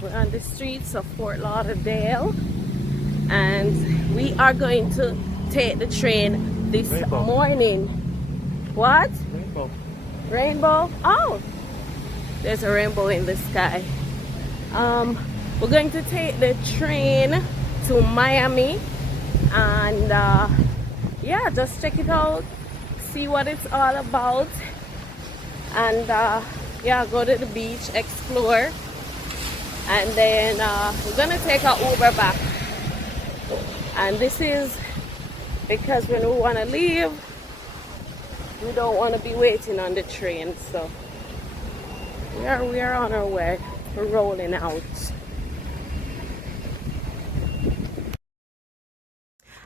We're on the streets of Fort Lauderdale, and we are going to take the train this morning. What? Rainbow. Rainbow? Oh, there's a rainbow in the sky. We're going to take the train to Miami, and yeah, just check it out, see what it's all about, and yeah, go to the beach, explore, and then we're gonna take our Uber back. And this is because when we want to leave, we don't want to be waiting on the train, so we are on our way. We're rolling out.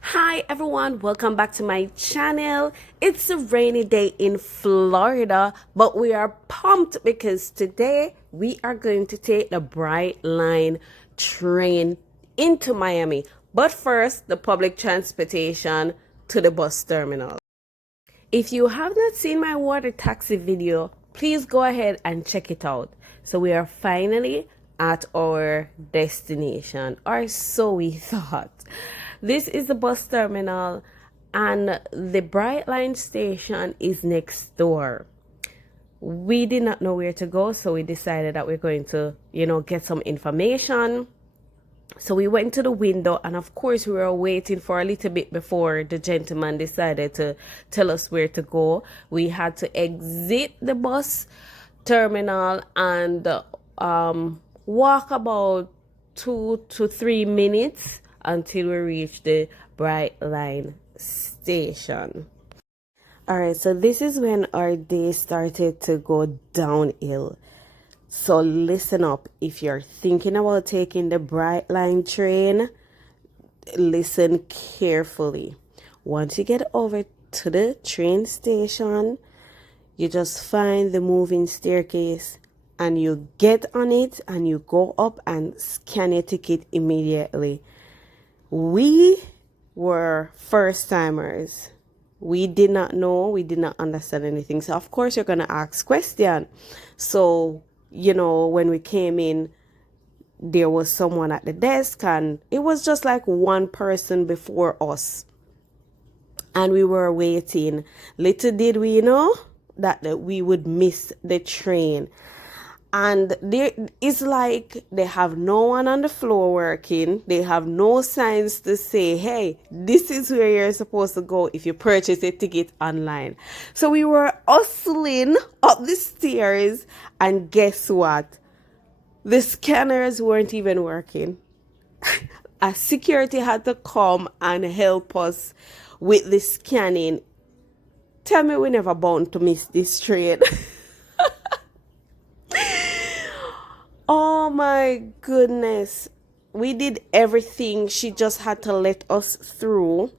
Hi everyone, welcome back to my channel. It's a rainy day in Florida, but we are pumped because today we are going to take the Brightline train into Miami. But first, the public transportation to the bus terminal. If you have not seen my water taxi video, please go ahead and check it out. So we are finally at our destination, or so we thought. This is the bus terminal, and the Brightline station is next door. We did not know where to go, so we decided that we're going to, get some information. So we went to the window, and of course we were waiting for a little bit before the gentleman decided to tell us where to go. We had to exit the bus terminal and walk about 2 to 3 minutes until we reached the Brightline station. Alright, so this is when our day started to go downhill. So listen up. If you're thinking about taking the Brightline train, listen carefully. Once you get over to the train station, you just find the moving staircase and you get on it and you go up and scan your ticket immediately. We were first timers. We did not know, we did not understand anything. So of course you're gonna ask questions. So when we came in, there was someone at the desk, and it was just like one person before us. And we were waiting. Little did we know that we would miss the train. And it's like they have no one on the floor working. They have no signs to say, hey, this is where you're supposed to go if you purchase a ticket online. So we were hustling up the stairs, and guess what? The scanners weren't even working. A security had to come and help us with the scanning. Tell me we're never bound to miss this train. Oh my goodness. We did everything. She just had to let us through.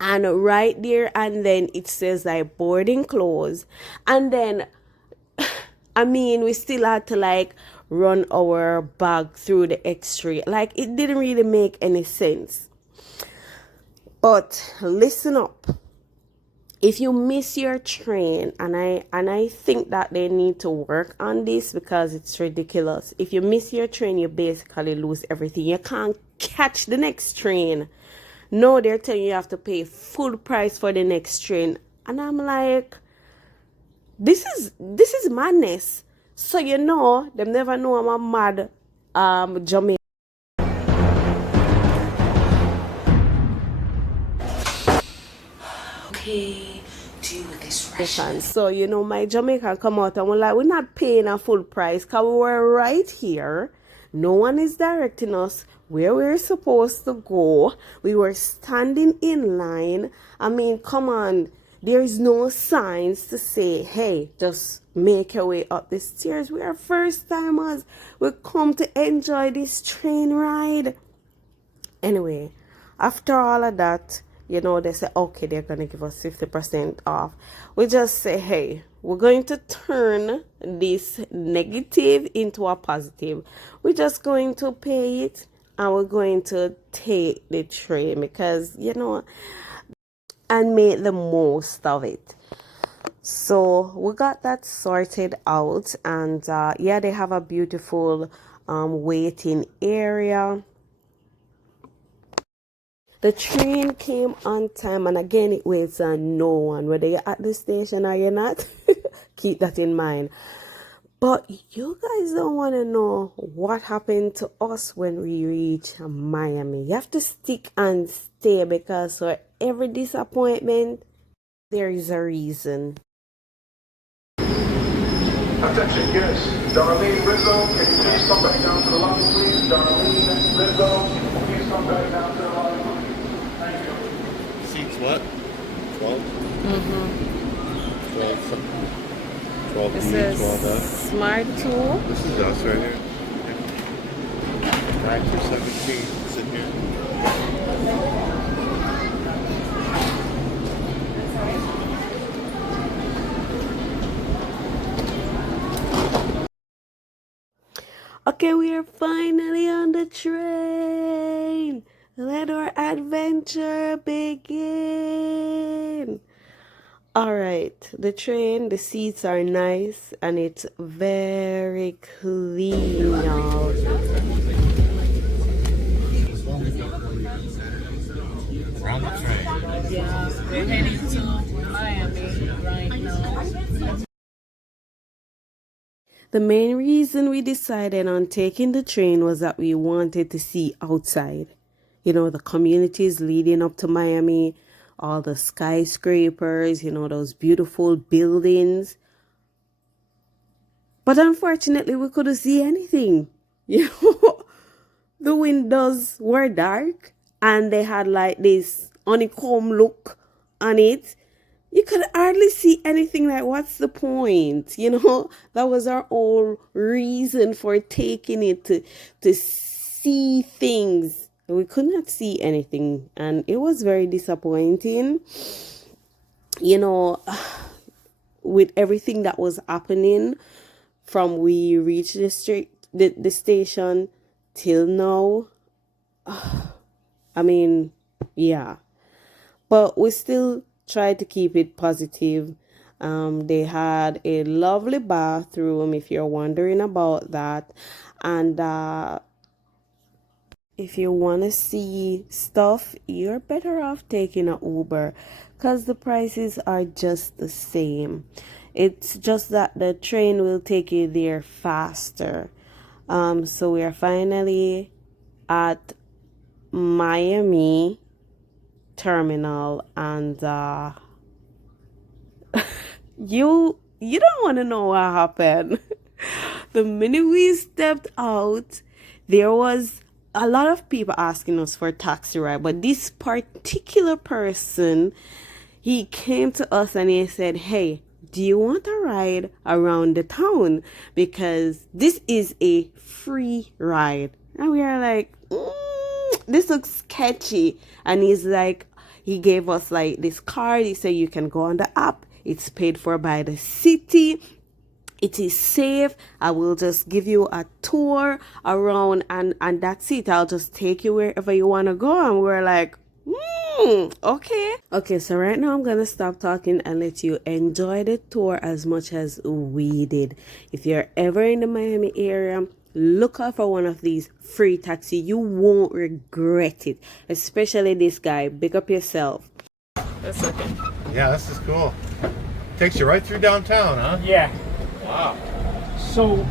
And right there and then it says like boarding closed. And then, we still had to run our bag through the x-ray. It didn't really make any sense. But listen up. If you miss your train, and I think that they need to work on this because it's ridiculous. If you miss your train, you basically lose everything. You can't catch the next train. No, they're telling you have to pay full price for the next train. And I'm like, this is madness. So they never know I'm a mad Jamaican. Okay, deal with this Russian. So my Jamaican come out and we're like, we're not paying a full price because we were right here. No one is directing us where we're supposed to go. We were standing in line. Come on. There is no signs to say, hey, just make your way up the stairs. We are first timers. We come to enjoy this train ride. Anyway, after all of that, they say, okay, they're going to give us 50% off. We just say, hey, we're going to turn this negative into a positive. We're just going to pay it, and we're going to take the train because, and make the most of it. So we got that sorted out, and yeah, they have a beautiful waiting area. The train came on time, and again, it waits on no one. Whether you're at the station or you're not, keep that in mind. But you guys don't want to know what happened to us when we reach Miami. You have to stick and stay, because for every disappointment, there is a reason. Attention guests, Darlene Rizzo, can you please come back down to the lobby, please? Darlene Rizzo, please come back down to the lobby, please. Thank you. Seats what? 12? 12, This B, is 12 F. Smart Tool. This is us right here. 9 through 17. Sit here. Okay, we are finally on the train. Let our adventure begin. All right, the train, the seats are nice, and it's very clean, y'all. We're on the train. Yeah, we're heading to Miami right now. The main reason we decided on taking the train was that we wanted to see outside. You know, the communities leading up to Miami, all the skyscrapers, you know, those beautiful buildings. But unfortunately, we couldn't see anything. You know, the windows were dark, and they had like this honeycomb look on it. You could hardly see anything. Like, what's the point? You know, that was our whole reason for taking it, to see things. We could not see anything, and it was very disappointing. You know, with everything that was happening from we reached the station till now. I mean, yeah. But we still tried to keep it positive. They had a lovely bathroom, if you're wondering about that. And if you want to see stuff, you're better off taking an Uber, because the prices are just the same. It's just that the train will take you there faster. So we are finally at Miami terminal, and you don't want to know what happened. The minute we stepped out, there was a lot of people asking us for a taxi ride, but this particular person, he came to us and he said, "Hey, do you want a ride around the town? Because this is a free ride." And we are like, this looks sketchy. And he's like, he gave us like this card. He said, you can go on the app. It's paid for by the city. It is safe. I will just give you a tour around, and that's it. I'll just take you wherever you want to go. And we're like, okay. Okay, so right now I'm going to stop talking and let you enjoy the tour as much as we did. If you're ever in the Miami area, look out for one of these free taxis. You won't regret it. Especially this guy. Big up yourself. That's okay. Yeah, this is cool. Takes you right through downtown, huh? Yeah. Wow. So,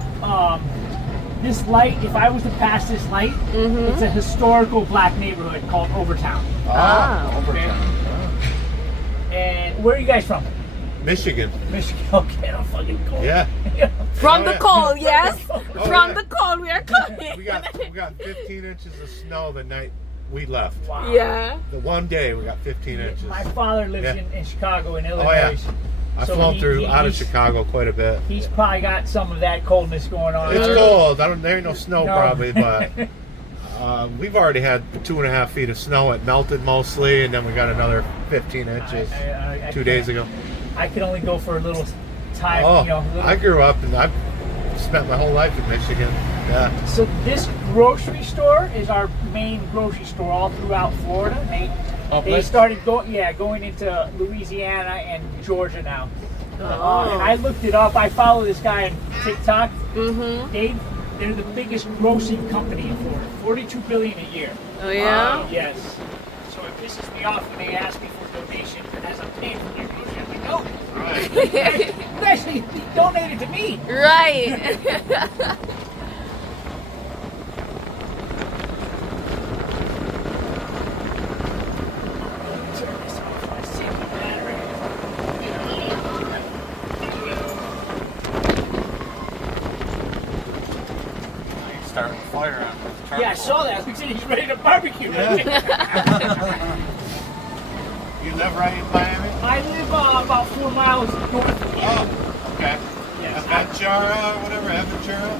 this light, if I was to pass this light, it's a historical black neighborhood called Overtown. Overtown. And where are you guys from? Michigan. Michigan. Okay, I'm fucking cold. Yeah. From the yeah. call, yes. Oh, From yeah. the call, we are coming. We got 15 inches of snow the night we left. Wow. Yeah. The one day we got 15 inches. My father lives in Chicago, in Illinois. Oh yeah. I've So flown out of he's- Chicago quite a bit. He's probably got some of that coldness going on. It's cold. There ain't no snow No. probably, but we've already had 2.5 feet of snow. It melted mostly, and then we got another 15 inches I 2 days ago. I can only go for a little time. Oh, You know, I grew up and I've spent my whole life in Michigan. Yeah. So this grocery store is our main grocery store all throughout Florida. They started going into Louisiana and Georgia now. And I looked it up. I follow this guy on TikTok, Dave. they're the biggest grossing company in Florida. 42 billion a year. Oh yeah. Yes. So it pisses me off when they ask me for donations as I'm paying for their groceries. I'm like, no. Right. You actually donated to me. Right. Turn this off. I see the battery. He's starting a fire on his charcoal. Yeah, I saw that. He said he's ready to barbecue. You live right in Miami? I live about 4 miles north of here. Oh, okay. Yes. Aventura, whatever, Aventura?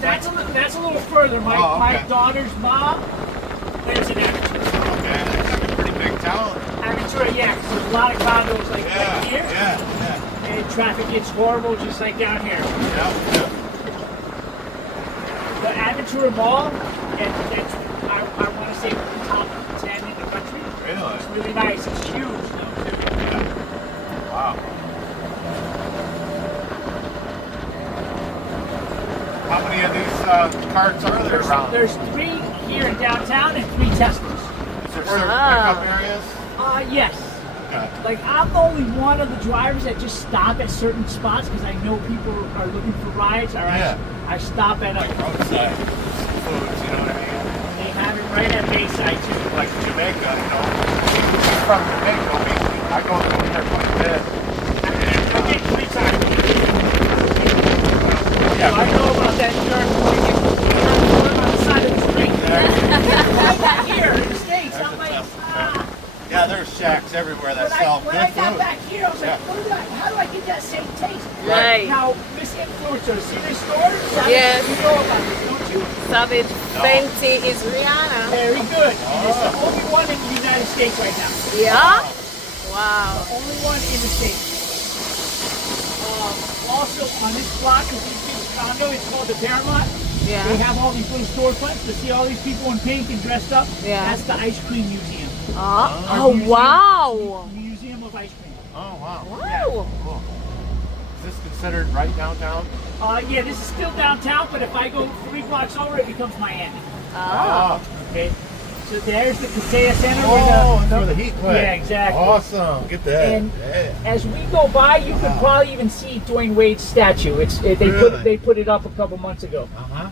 That's a little further. Oh, My okay. daughter's mom lives in Aventura. Okay, that's like a pretty big town. Aventura, yeah, 'cause there's a lot of condos like Yeah, right here. yeah. And traffic gets horrible just like down here. Yeah. The Aventura Mall, and it's, I want to say top 10 in the country. Really? It's really nice. It's huge though, too. Yeah. Wow. How many of these carts are there around? There's 3 here in downtown and 3 Teslas. Is there certain Wow. pickup areas? Yes. Okay. Like, I'm the only one of the drivers that just stop at certain spots because I know people are looking for rides. Or Yeah. I stop at Like roadside foods, you know what I mean? they have it right at Bayside too. Like Jamaica, you know. We're from Jamaica, I go through there quite a bit. I did 3 times. Yeah, So I know about that jerk on the side of the street. Right back here in the States. I'm like, yeah, there's shacks everywhere that when sell when good I got food. back here, I was like, Yeah. what do I, how do I get that same taste? Right. Now, Miss Influencer, see this store? Yes. You know about this, don't you? Savage Fenty is Rihanna. Very good. And it's the only one in the United States right now. Yeah. Wow. Only one in the States. Also, on this block of this big condo, it's called the Paramount. They Yeah. have all these little storefronts to see all these people in pink and dressed up. Yeah. That's the ice cream museum. Oh wow. Museum of ice cream. Oh, wow. Wow. Cool. Is this considered right downtown? Yeah, this is still downtown, but if I go 3 blocks over, it becomes Miami. Oh. Okay. So there's the Casella Center. Oh, where that's where the heat plant. Yeah, exactly. Awesome. Get that. And Yeah. as we go by, you could probably even see Dwayne Wade's statue. Really? They put it up a couple months ago. Uh-huh.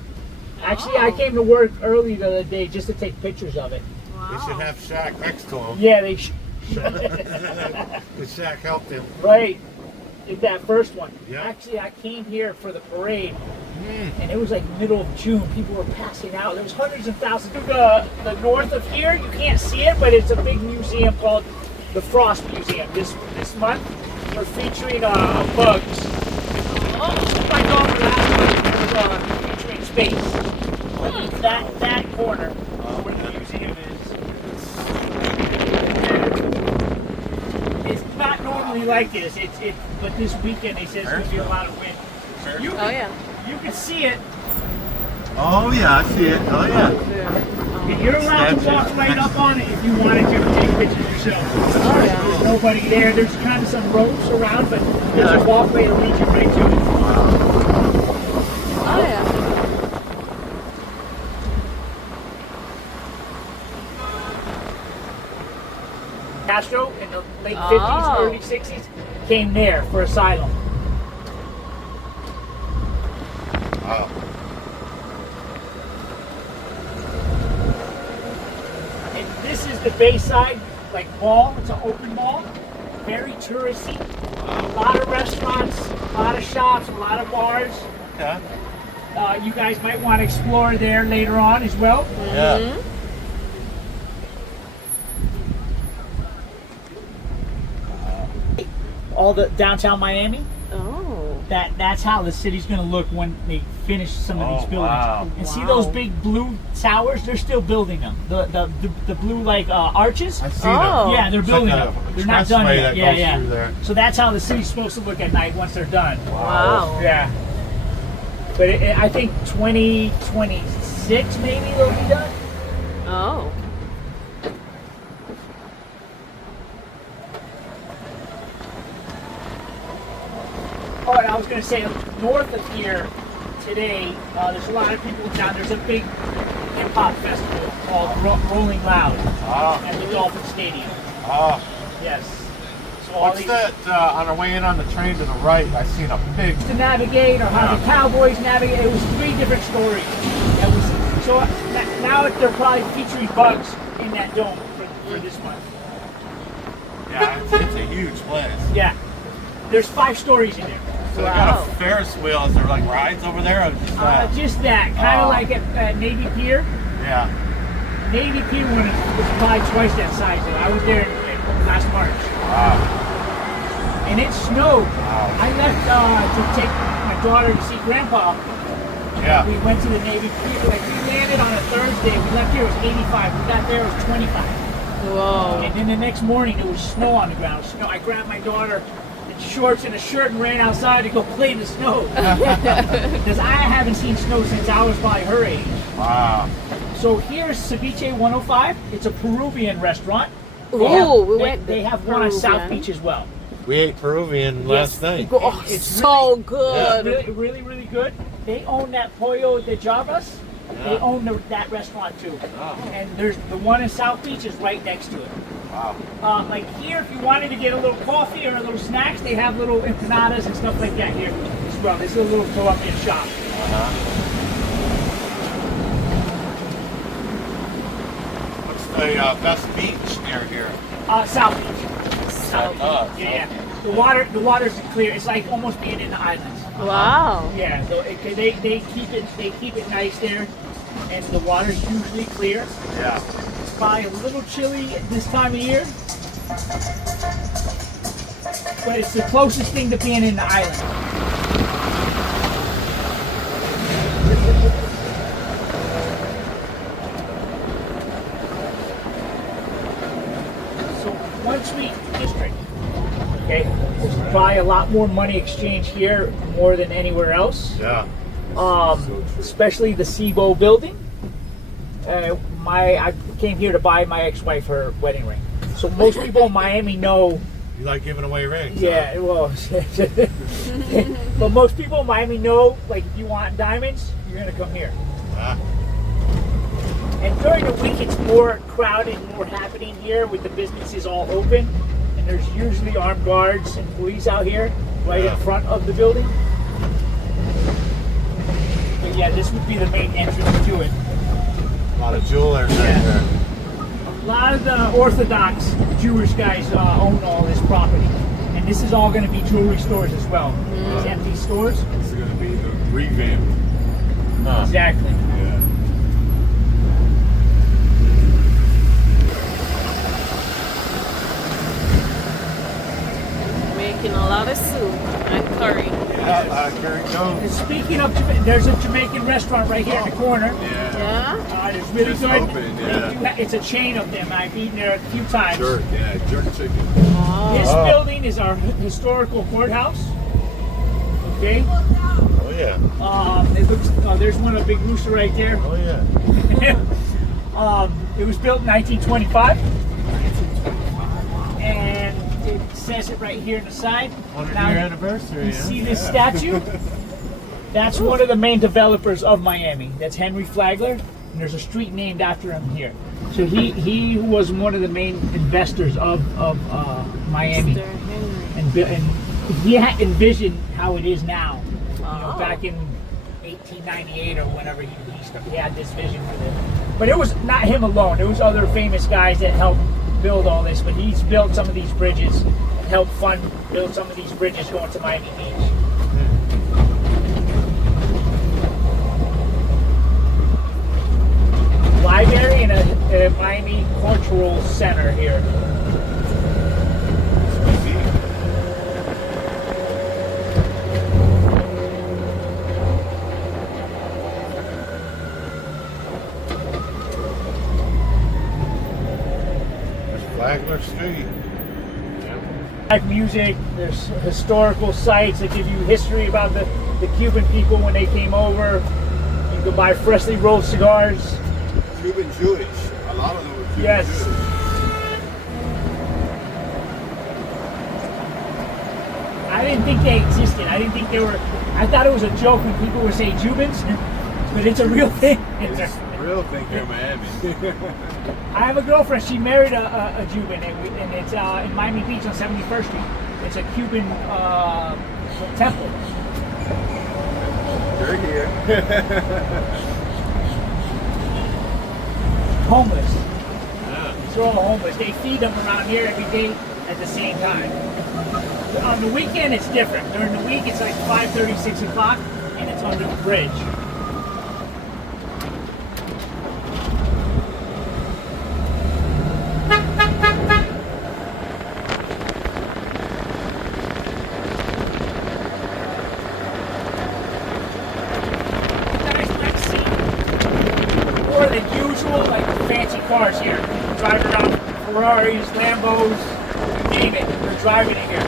Actually, I came to work early the other day just to take pictures of it. They should have Shaq next to him. Yeah, they should. Because Shaq helped him. Right. Did that first one. Yeah. Actually, I came here for the parade, and it was like middle of June. People were passing out. There was hundreds of thousands. The north of here, you can't see it, but it's a big museum called the Frost Museum. This month, we're featuring bugs. My daughter last month was featuring space. That corner where the museum is. It's not normally like this. But this weekend they said it's going to be a lot of wind. You Oh can, yeah. you can see it. Oh, yeah, I see it. Oh, yeah. And you're allowed to walk right up on it if you wanted to take pictures yourself. Oh yeah. There's nobody there. There's kind of some ropes around, but there's a walkway that leads you right to it. Oh yeah. Castro in the late 50s, early 60s came there for asylum. Wow. And this is the Bayside mall. It's an open mall, very touristy. A lot of restaurants, a lot of shops, a lot of bars. Yeah. You guys might want to explore there later on as well. Yeah. All the downtown Miami. Oh. That's how the city's going to look when they finish some of these buildings. wow. And see Wow. those big blue towers? They're still building them. The blue arches. I see Oh. them. Yeah, they're It's building like them. a They're not done expressway yet. that Yeah, goes yeah. through there. So that's how the city's supposed to look at night once they're done. Wow. Yeah. But I think 2026 maybe they'll be done. Oh. Oh, and I was going to say, north of here, today, there's a lot of people down. There's a big hip hop festival called Rolling Loud at the Dolphin Stadium. Oh, Yes. So all what's these, that? On our way in on the train to the right, I seen a big. to navigate or how the Cowboys navigate. It was 3 different stories. That was so now they're probably featuring Bugs in that dome for this month. Yeah, it's a huge place. Yeah. There's 5 stories in there. So they got a Ferris wheel. Is there like rides over there? Or Just that, kind of like at Navy Pier. Yeah. Navy Pier one was probably twice that size. And I was there in last March. Wow. And it snowed. Wow. I left to take my daughter to see Grandpa. Yeah. We went to the Navy Pier. Like we landed on a Thursday. We left here, it was 85. We got there, it was 25. Whoa. And then the next morning, there was snow on the ground. Snow. I grabbed my daughter in shorts and a shirt and ran outside to go play in the snow. Because I haven't seen snow since I was probably her age. Wow. So here's Ceviche 105. It's a Peruvian restaurant. Ooh, we went. They have one on South Peruvian. Beach as well. We ate Peruvian last night. Oh, It's so good. Really, really, really good. They own that Pollo de Jabras. They own that restaurant too. Oh. And there's the one in South Beach is right next to it. Wow. Like here, if you wanted to get a little coffee or a little snacks, they have little empanadas and stuff like that here as well. This is a little Colombian shop. What's the best beach near here? South Beach. South Beach. Yeah. The water's clear. It's like almost being in the islands. Wow. Yeah. So they keep it nice there, and the water's usually clear. Yeah. It's probably a little chilly at this time of year, but it's the closest thing to being in the island. So once we district, okay, there's probably a lot more money exchange here more than anywhere else. Yeah. Especially the SIBO building. I came here to buy my ex-wife her wedding ring. So most people in Miami know. You like giving away rings? Yeah, well, but most people in Miami know, like, if you want diamonds, you're gonna come here. Huh? And during the week, it's more crowded, more happening here with the businesses all open. And there's usually armed guards and police out here right in front of the building. But yeah, this would be the main entrance to it. A lot of jewelers right there. A lot of the Orthodox Jewish guys own all this property. And this is all going to be jewelry stores as well. These empty stores. This is going to be the revamp. Huh. Exactly. Yeah. Making a lot of soup and curry. Yeah, Gary Jones. And speaking of Jamaican, there's a Jamaican restaurant right here in the corner. Yeah. Yeah? It's really Just good. opened, yeah. It's a chain of them. I've eaten there a few times. Jerk, yeah, jerk chicken. This Oh. building is our historical courthouse. Okay. Oh yeah. It looks. There's one, a big rooster right there. Oh yeah. It was built in 1925, and it says it right here on the side. 100-year anniversary. You yeah. see this statue? That's one of the main developers of Miami. That's Henry Flagler, and there's a street named after him here. So he was one of the main investors of Miami, Mr. Henry. and he had envisioned how it is now. You know, Oh. back in 1898 or whenever he had this vision for this. But it was not him alone. There was other famous guys that helped build all this. But he's built some of these bridges and helped build some of these bridges going to Miami Beach. Library and a Miami Cultural Center here. Flagler Street. Live music, there's historical sites that give you history about the Cuban people when they came over. You can buy freshly rolled cigars. Cuban Jewish. A lot of them were Cuban Yes. Jewish. I didn't think they existed. I didn't think they were. I thought it was a joke when people would say Jubins, but it's a real thing. It's a real thing here in Miami. I have a girlfriend. She married a Cuban, and it's in Miami Beach on 71st Street. It's a Cuban temple. They're here. Homeless. Yeah. They're all homeless. They feed them around here every day at the same time. On the weekend, it's different. During the week, it's like 5:30, 6 o'clock, and it's under the bridge. More than usual, like fancy cars here. Drive around Ferraris, Lambos, you name it. They're driving it here.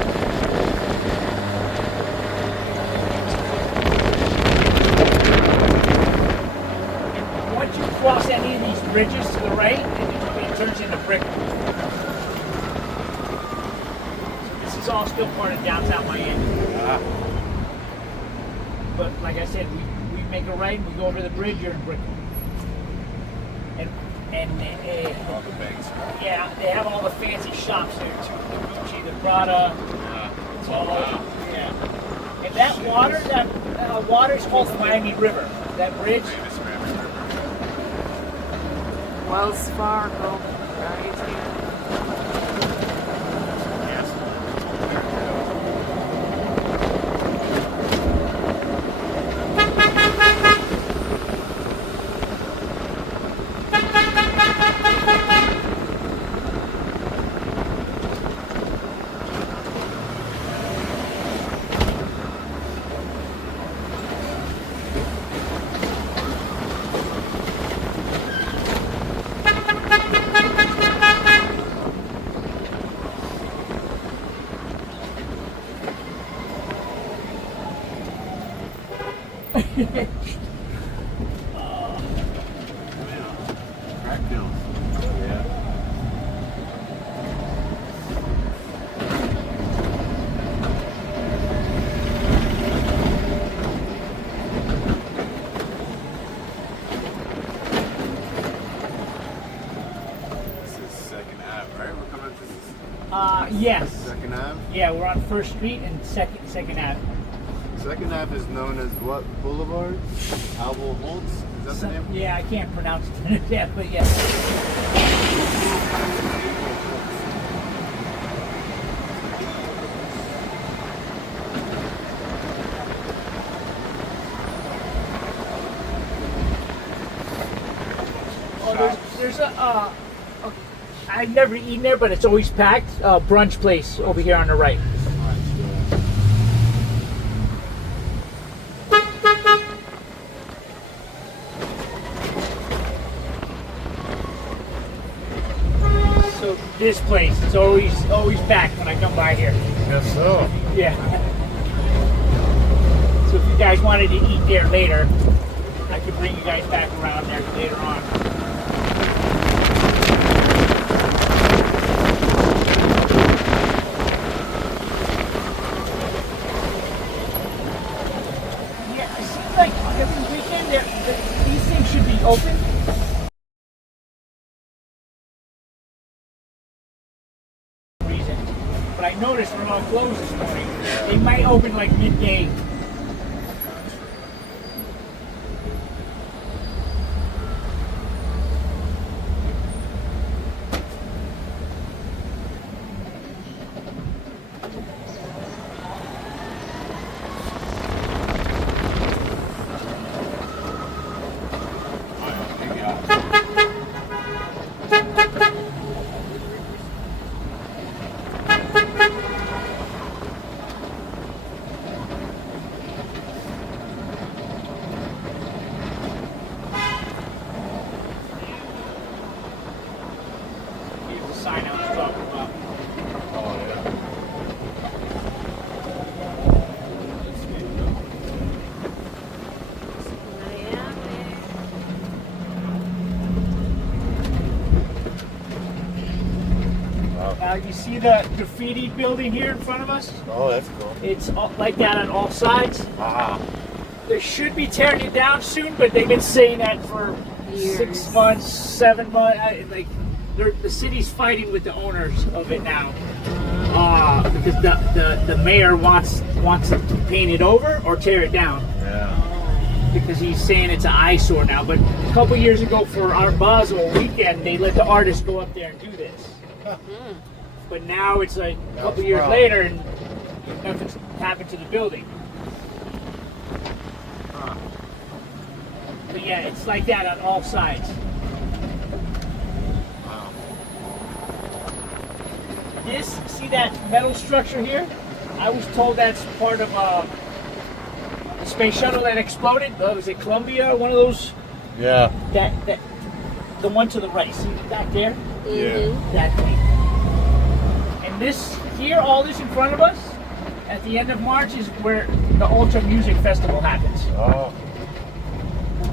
Once you cross any of these bridges to the right, it turns into brick. So this is all still part of downtown Miami. But like I said, we make a right and we go over the bridge, you're in Brooklyn. And All the banks. yeah, they have all the fancy shops there too. The Gucci, the Prada. It's all yeah. And that water's called the Miami River. That bridge. Famous Miami River. Wells Fargo, right here. Yes. Crack kills. Yeah. This is Second Ave, right? We're coming to this Yes. Second Ave. Yeah, we're on First Street and Second Ave. Second Ave is known as what boulevard? Alvo Holtz? Is that the name? Yeah, I can't pronounce it. Yeah, but yeah. Oh, there's I've never eaten there, but it's always packed. Brunch place over here on the right. So this place is always packed when I come by here. Guess so. Yeah. So if you guys wanted to eat there later, I could bring you guys back around there later on. Yeah, it seems like every weekend these things should be open. Reason. But I noticed they're all closed this morning. They might open like midday. Here's the sign I was talking about. Oh, yeah. Wow. Now you see the graffiti building here in front of us? Oh, that's cool. It's like that on all sides. Ah. They should be tearing it down soon, but they've been saying that for 6 months, 7 months. The city's fighting with the owners of it now because the mayor wants to paint it over or tear it down. Yeah. Because he's saying it's an eyesore now. But a couple years ago for Art Basel weekend, they let the artists go up there and do this. But now it's like a couple years later and nothing's happened to the building. But yeah, it's like that on all sides. Wow. See that metal structure here? I was told that's part of the space shuttle that exploded. Was it Columbia? One of those? Yeah. The one to the right. See back there? Yeah. That thing. And this here, all this in front of us, at the end of March is where the Ultra Music Festival happens. Oh.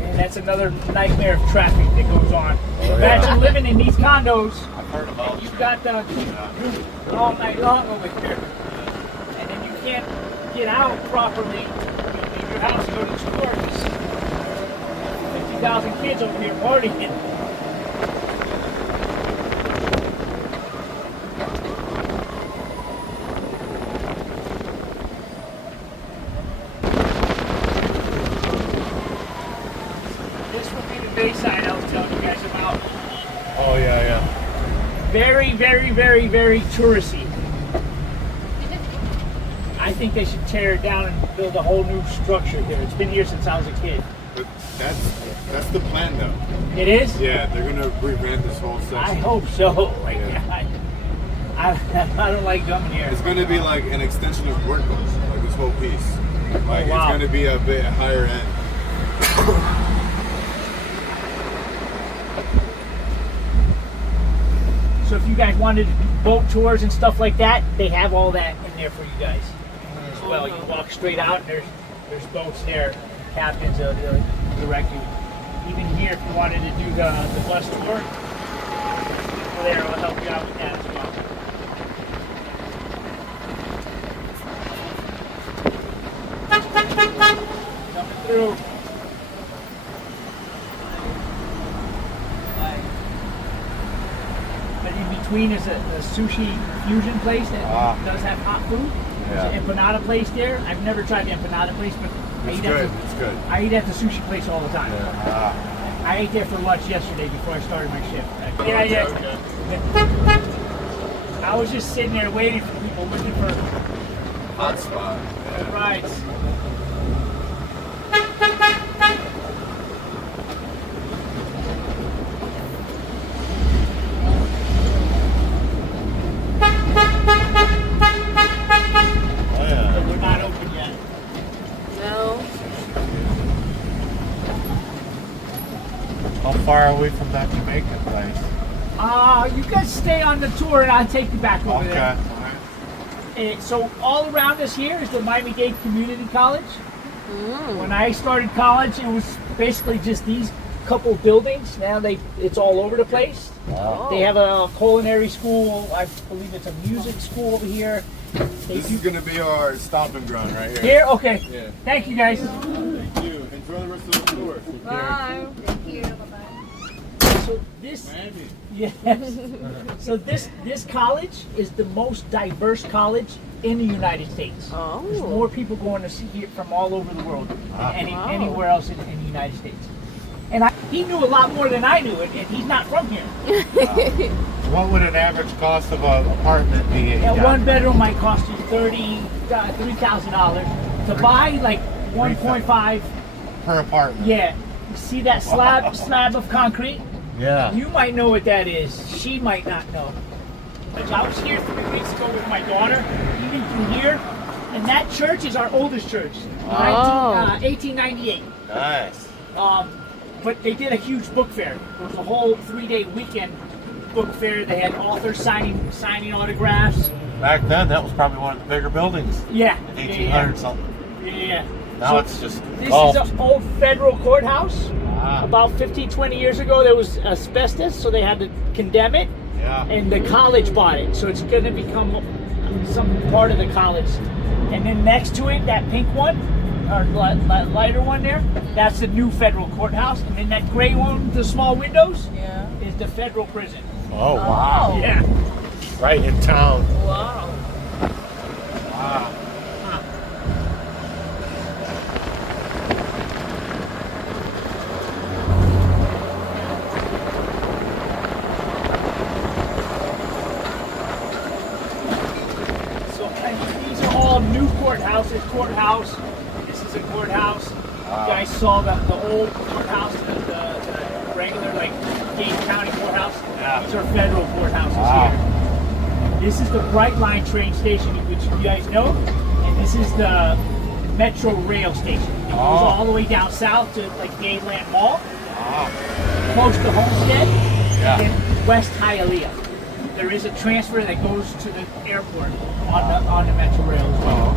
And that's another nightmare of traffic that goes on. Imagine living in these condos. I've heard about You've got the all night long over here. And then you can't get out properly. You leave your house and go to the store. There's 50,000 kids over here partying. Bayside I was telling you guys about. Oh, yeah. Very, very, very, very touristy. I think they should tear it down and build a whole new structure here. It's been here since I was a kid. But that's the plan, though. It is? Yeah, they're gonna revamp this whole section. I hope so. Like, Yeah. I don't like coming here. It's gonna be like an extension of Workle, like this whole piece. Like wow. it's gonna be a bit higher end. So if you guys wanted boat tours and stuff like that, they have all that in there for you guys as well. You walk straight out and there's boats there. Captains they'll direct you. Even here, if you wanted to do the bus tour, people there will help you out with that as well. Coming through. But in between is a sushi fusion place that does have hot food. There's an empanada place there. I've never tried the empanada place, but It's good. It's good. I eat at the sushi place all the time. Yeah. I ate there for lunch yesterday before I started my shift. Yeah. I was just sitting there waiting for people looking for Hot spot. rides. Oh, yeah. But they're not open yet. No. How far are we from that Jamaican place? You guys stay on the tour and I'll take you back over there. So all around us here is the Miami-Dade Community College. When I started college, it was basically just these couple buildings. Now it's all over the place. Wow. They have a culinary school. I believe it's a music school over here. This is gonna be our stomping ground right here. Here? Okay. Yeah. Thank you, guys. Thank you. Enjoy the rest of the tour. Bye. Thank you. Bye-bye. So this, yes. So this college is the most diverse college in the United States. Oh. There's more people going to see here from all over the world than anywhere else in the United States. And he knew a lot more than I knew, and he's not from here. What would an average cost of an apartment be? And one bedroom might cost you $3,000 to buy, like 1.5 per apartment. Yeah. You see that slab of concrete? Yeah. You might know what that is. She might not know. But I was here 3 weeks ago with my daughter, even through here, and that church is our oldest church, 1898. Nice. But they did a huge book fair. It was a whole 3-day weekend book fair. They had authors signing autographs. Back then, that was probably one of the bigger buildings. Yeah. In 1800 something. Yeah. Now it's just This golf. is an old federal courthouse. Ah. About 15, 20 years ago, there was asbestos, so they had to condemn it. Yeah. And the college bought it, so it's going to become some part of the college. And then next to it, that pink one, or lighter one there, that's the new federal courthouse. And then that gray one with the small windows is the federal prison. Oh, wow. Yeah. Right in town. Wow. Wow. So and these are all new courthouses. Courthouse. This is a courthouse. You guys saw the old courthouse, the regular like Dade County courthouse. Yeah. These are federal courthouses here. This is the Brightline train station, which you guys know, and this is the Metro Rail station. It goes all the way down south to like Dadeland Mall, close to Homestead, and then West Hialeah. There is a transfer that goes to the airport on the Metro Rail as well.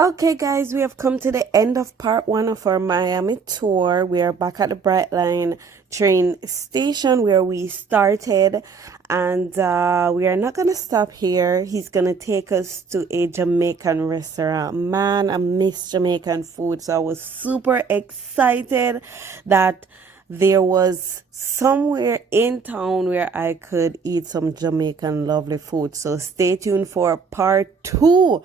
Okay, guys, we have come to the end of part 1 of our Miami tour. We are back at the Brightline train station where we started, and we are not going to stop here. He's going to take us to a Jamaican restaurant. Man, I miss Jamaican food, so I was super excited that there was somewhere in town where I could eat some Jamaican lovely food. So stay tuned for part 2.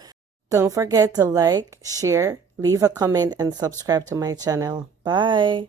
Don't forget to like, share, leave a comment, and subscribe to my channel. Bye.